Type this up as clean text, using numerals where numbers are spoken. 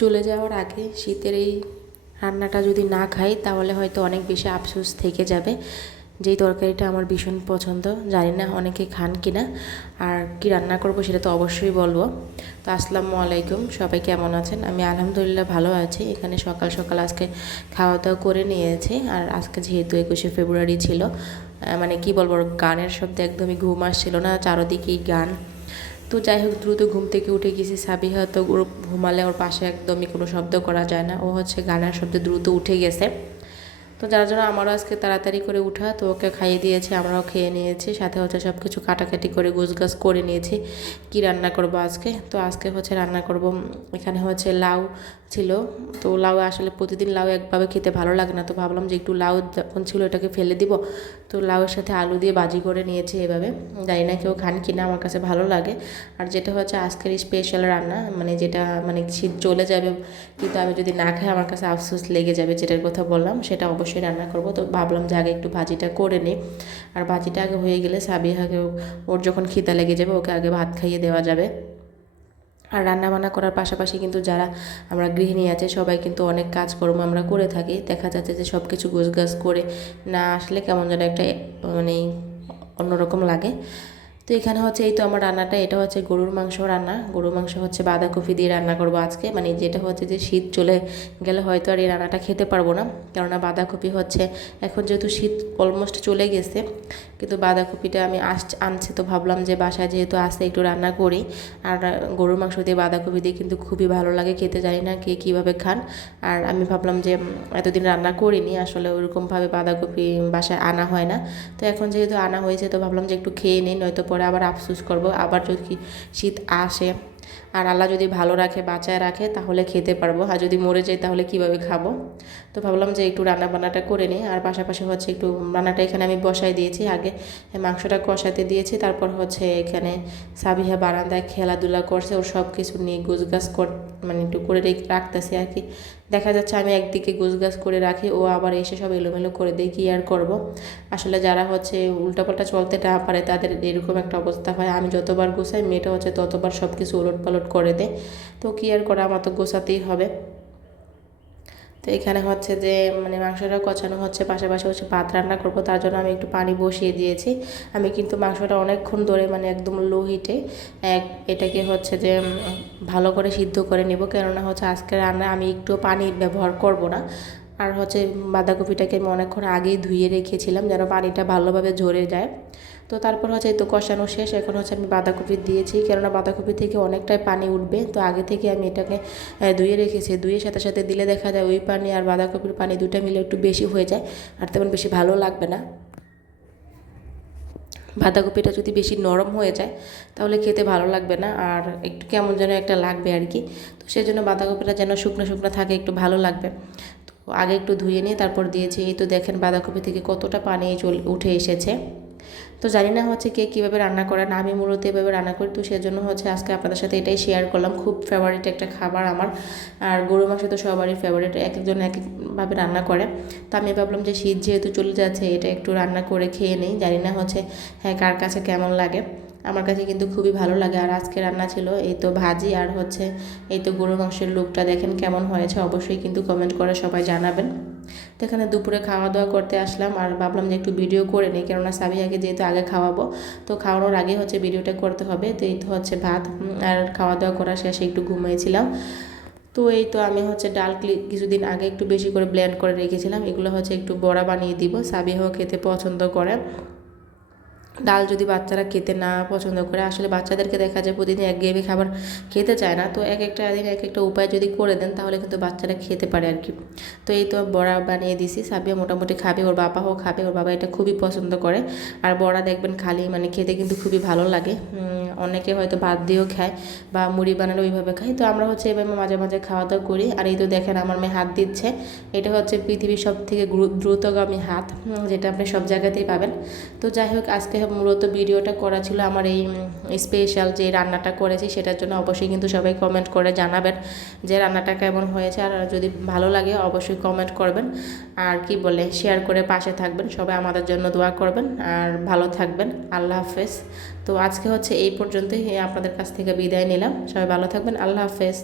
চলে যাওয়ার আগে শীতের এই রান্নাটা যদি না খাই তাহলে হয়তো অনেক বেশি আফসোস থেকে যাবে। যেই তরকারিটা আমার ভীষণ পছন্দ, জানি না অনেকে খান কিনা। আর কি রান্না করব সেটা তো অবশ্যই বলবো। তো আসসালামু আলাইকুম, সবাই কেমন আছেন? আমি আলহামদুলিল্লাহ ভালো আছি। এখানে সকাল সকাল আজকে খাওয়া দাওয়া করে নিয়েছি। আর আজকে যেহেতু 21শে ফেব্রুয়ারি ছিল, মানে কি বলবো, গানের শব্দে একদমই ঘুম আসছিল না, চারদিকেই গান। তো যাই হোক, দ্রুত ঘুম থেকে উঠে গেছি। সাবিহা তো ঘুমালে ওর পাশে একদমই কোনো শব্দ করা যায় না, ও হচ্ছে গানের শব্দে দ্রুত উঠে গেছে। তো যার জন্য আমারও আজকে তাড়াতাড়ি করে উঠা, তো ওকে খাইয়ে দিয়েছি, আমরাও খেয়ে নিয়েছি। সাথে হচ্ছে সব কিছু কাটাকাটি করে গোছগাছ করে নিয়েছি। কি রান্না করব আজকে? তো আজকে হচ্ছে রান্না করব, এখানে হচ্ছে লাউ ছিল। তো লাউ আসলে প্রতিদিন লাউ একভাবে খেতে ভালো লাগে না, তো ভাবলাম যে একটু লাউ যখন ছিল এটাকে ফেলে দিব। তো লাউয়ের সাথে আলু দিয়ে ভাজি করে নিয়েছি এভাবে। জানি না কেউ খান কিনা, আমার কাছে ভালো লাগে। আর যেটা হচ্ছে আজকের স্পেশাল রান্না, মানে যেটা মানে শীত চলে যাবে কিন্তু আমি যদি না খাই আমার কাছে আফসোস লেগে যাবে, যেটার কথা বললাম সেটা অবশ্যই রান্না করব। তো ভাবলাম যে আগে একটু ভাজিটা করে নিই। আর ভাজিটা আগে হয়ে গেলে সাবিহাকে, ওর যখন খিদা লেগে যাবে ওকে আগে ভাত খাইয়ে দেওয়া যাবে। আর রান্নাবান্না করার পাশাপাশি কিন্তু যারা আমরা গৃহিণী আছে সবাই কিন্তু অনেক কাজকর্ম আমরা করে থাকি। দেখা যাচ্ছে যে সব কিছু গোছগাছ করে না আসলে কেমন যেন একটা মানে অন্যরকম লাগে। তো এখানে হচ্ছে এই তো আমার রান্নাটা, এটা হচ্ছে গরুর মাংস রান্না। গরুর মাংস হচ্ছে বাঁধাকপি দিয়ে রান্না করবো আজকে। মানে যেটা হচ্ছে যে শীত চলে গেলে হয়তো আর এই রান্নাটা খেতে পারবো না, কেননা বাঁধাকপি হচ্ছে এখন যেহেতু শীত অলমোস্ট চলে গেছে, কিন্তু বাঁধাকপিটা আমি আনছি, তো ভাবলাম যে বাসায় যেহেতু আসতে একটু রান্না করি। আর গরুর মাংস দিয়ে বাঁধাকপি দিয়ে কিন্তু খুবই ভালো লাগে খেতে, জানি না কে কীভাবে খান। আর আমি ভাবলাম যে এতদিন রান্না করিনি, আসলে ওরকমভাবে বাঁধাকপি বাসায় আনা হয় না। তো এখন যেহেতু আনা হয়েছে তো ভাবলাম যে একটু খেয়ে নিই, নয়তো পরে আবার আফসোস করব। আবার যদি শীত আসে আর আল্লাহ যদি ভালো রাখে, বাঁচায় রাখে, তাহলে খেতে পারবো। আর যদি মরে যাই তাহলে কিভাবে খাবো? তো ভাবলাম যে একটু রান্না বান্নাটা করে নিই। আর পাশাপাশি হচ্ছে একটু রান্নাটা এখানে আমি বসাই দিয়েছি, আগে মাংসটা কষাতে দিয়েছি। তারপর হচ্ছে এখানে সাবিহা বারান্দায় খেলাধুলা করছে, ওর সব কিছু নিয়ে গোছগাছ মানে একটু করে রাখতেছি আর কি। দেখা যাচ্ছে আমি একদিকে গোছগাছ করে রাখি, ও আবার এসে সব এলোমেলো করে দেয়, কী আর করব। আসলে যারা হচ্ছে উল্টাপাল্টা চলতে না পারে তাদের এরকম একটা অবস্থা হয়। আমি যতবার গোছাই মেয়েটা হচ্ছে ততবার সব কিছু ওলটপালট করে দেয়। তো কী আর করা, আমার তো গোছাতেই হবে। তো এখানে হচ্ছে যে মানে মাংসটা কষানো হচ্ছে, পাশাপাশি হচ্ছে ভাত রান্না করবো, তার জন্য আমি একটু পানি বসিয়ে দিয়েছি। আমি কিন্তু মাংসটা অনেকক্ষণ ধরে মানে একদম লো হিটে এটাকে হচ্ছে যে ভালো করে সিদ্ধ করে নেব, কেননা হচ্ছে আজকে রান্না আমি একটু পানি ব্যবহার করব না। আর হচ্ছে বাঁধাকপিটাকে আমি অনেকক্ষণ আগেই ধুয়ে রেখেছিলাম যেন পানিটা ভালোভাবে ঝরে যায়। তো তারপর হচ্ছে এই তো কষানো শেষ, এখন হচ্ছে আমি বাঁধাকপি দিয়েছি, কেননা বাঁধাকপি থেকে অনেকটাই পানি উঠবে। তো আগে থেকে আমি এটাকে ধুয়ে রেখেছি, ধুয়ে সাথে সাথে দিলে দেখা যায় ওই পানি আর বাঁধাকপির পানি দুটা মিলে একটু বেশি হয়ে যায়, আর তেমন বেশি ভালো লাগবে না। বাঁধাকপিটা যদি বেশি নরম হয়ে যায় তাহলে খেতে ভালো লাগবে না, আর একটু কেমন যেন একটা লাগবে আর কি। তো সেই জন্য বাঁধাকপিটা যেন শুকনো শুকনো থাকে, একটু ভালো লাগবে। তো আগে একটু ধুয়ে নিয়ে তারপর দিয়েছি। এই তো দেখেন বাঁধাকপি থেকে কতটা পানি উঠে এসেছে। তো জানি না হচ্ছে কে কীভাবে রান্না করেন, আমি মূলত এভাবে রান্না করি। তো সেজন্য হচ্ছে আজকে আপনাদের সাথে এটাই শেয়ার করলাম, খুব ফেভারিট একটা খাবার আমার। আর গরু মাংস তো সবারই ফেভারিট, এক একজন এক একভাবে রান্না করে। তো আমি ভাবলাম যে শীত যেহেতু চলে যাচ্ছে এটা একটু রান্না করে খেয়ে নিই, জানি না হচ্ছে হ্যাঁ কার কাছে কেমন লাগে। আমার কাছে কিন্তু খুবই ভালো লাগে। আর আজকে রান্না ছিল এই তো ভাজি, আর হচ্ছে এই তো গরুর মাংসের লুকটা দেখেন কেমন হয়েছে, অবশ্যই কিন্তু কমেন্ট করে সবাই জানাবেন। তো এখানে দুপুরে খাওয়া দাওয়া করতে আসলাম, আর ভাবলাম যে একটু ভিডিও করে নিই, কেননা সাবিহাকে যেহেতু আগে খাওয়াবো, তো খাওয়ানোর আগে হচ্ছে ভিডিওটা করতে হবে। তো এই তো হচ্ছে ভাত আর খাওয়া দাওয়া করা শেষে একটু ঘুমিয়েছিলাম। তো এই তো আমি হচ্ছে ডাল কিছুদিন আগে একটু বেশি করে ব্লেন্ড করে রেখেছিলাম, এগুলো হচ্ছে একটু বড়া বানিয়ে দিব, সাবিহাও খেতে পছন্দ করে। ডাল যদি বাচ্চারা খেতে না পছন্দ করে, আসলে বাচ্চাদেরকে দেখা যায় প্রতিদিন একঘেয়েমি খাবার খেতে চায় না, তো এক একটা দিন এক একটা উপায় যদি করে দেন তাহলে কিন্তু বাচ্চারা খেতে পারে আর কি। তো এই তো বড়া বানিয়ে দিছি, সাবিয়া মোটামুটি খাবে, ওর বাবাও খাবে, ওর বাবা এটা খুবই পছন্দ করে। আর বড়া দেখবেন খালি মানে খেতে কিন্তু খুবই ভালো লাগে। অনেকে হয়তো ভাত দিয়েও খায় বা মুড়ি বানালে ওইভাবে খায়, তো আমরা হচ্ছে এভাবে মাঝে মাঝে খাওয়া দাওয়া করি। আর এই তো দেখেন আমার মেয়ে হাত দিচ্ছে, এটা হচ্ছে পৃথিবীর সব থেকে দ্রুতগামী হাত, যেটা আপনি সব জায়গাতেই পাবেন। তো যাই হোক, আজকে মূলত ভিডিওটা করা ছিল আমার এই স্পেশাল যে রান্নাটা করেছি সেটার জন্য। অবশ্যই কিন্তু সবাই কমেন্ট করে জানাবেন যে রান্নাটা কেমন হয়েছে, আর যদি ভালো লাগে অবশ্যই কমেন্ট করবেন। আর কি বলে শেয়ার করে পাশে থাকবেন, সবাই আমাদের জন্য দোয়া করবেন, আর ভালো থাকবেন। আল্লাহ হাফেজ। তো আজকে হচ্ছে এই পর্যন্তই, আপনাদের কাছ থেকে বিদায় নিলাম। সবাই ভালো থাকবেন, আল্লাহ হাফেজ।